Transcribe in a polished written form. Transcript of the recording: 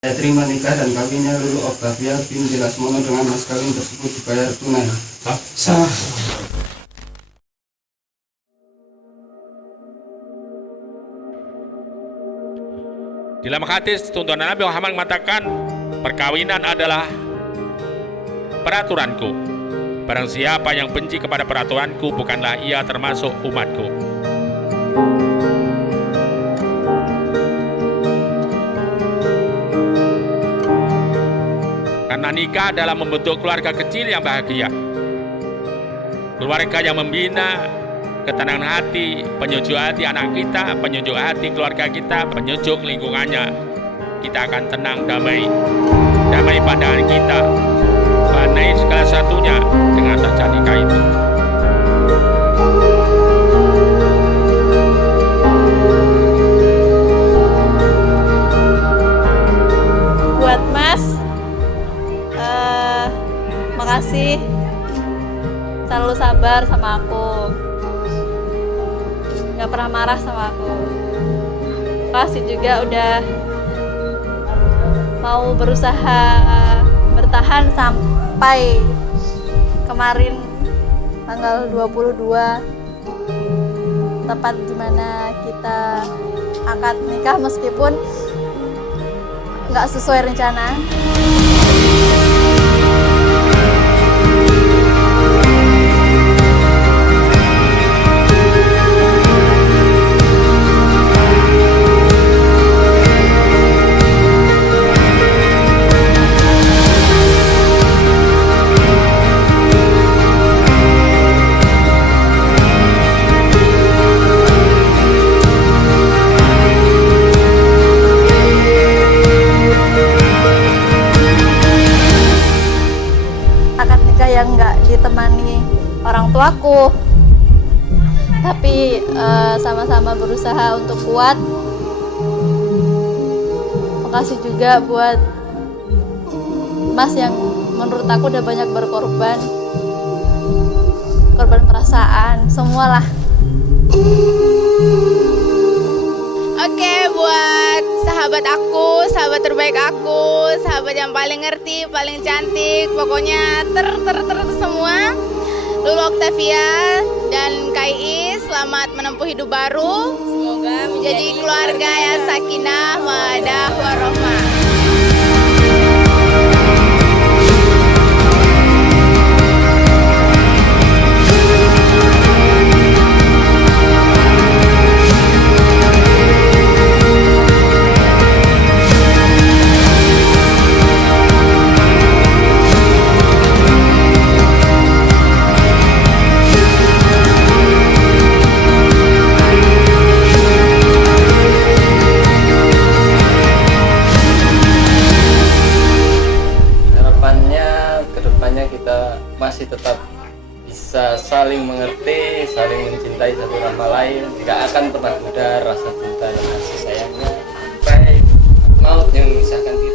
Saya terima nikah dan kawinnya Lulu Octavia binti Lasmono dengan mas kawin tersebut dibayar tunai. Sah. Di dalam hadis tuntunan Nabi Muhammad mengatakan, perkawinan adalah peraturanku. Barang siapa yang benci kepada peraturanku, bukanlah ia termasuk umatku. Karena nikah adalah membentuk keluarga kecil yang bahagia, keluarga yang membina ketenangan hati, penyejuk hati anak kita, penyejuk hati keluarga kita, penyejuk lingkungannya. Kita akan tenang, damai pandangan kita, damai segala satunya dengan saja nikah itu. Buat Mas, makasih selalu sabar sama aku, nggak pernah marah sama aku. Makasih juga udah mau berusaha bertahan sampai kemarin tanggal 22, tepat dimana kita akad nikah meskipun nggak sesuai rencana. Akad nikah yang nggak ditemani orang tuaku, tapi sama-sama berusaha untuk kuat. Makasih juga buat Mas yang menurut aku udah banyak berkorban, korban perasaan, semualah. Oke, buat sahabat aku, sahabat terbaik aku, sahabat yang paling ngerti, paling cantik, pokoknya semua, Lulu Octavia dan Kak Iis, selamat menempuh hidup baru. Semoga menjadi keluarga yang sakinah, mawaddah, warahmah. Kedepannya kita masih tetap bisa saling mengerti, saling mencintai satu sama lain, nggak akan pernah pudar rasa cinta dan kasih sayangnya sampai maut yang memisahkan kita.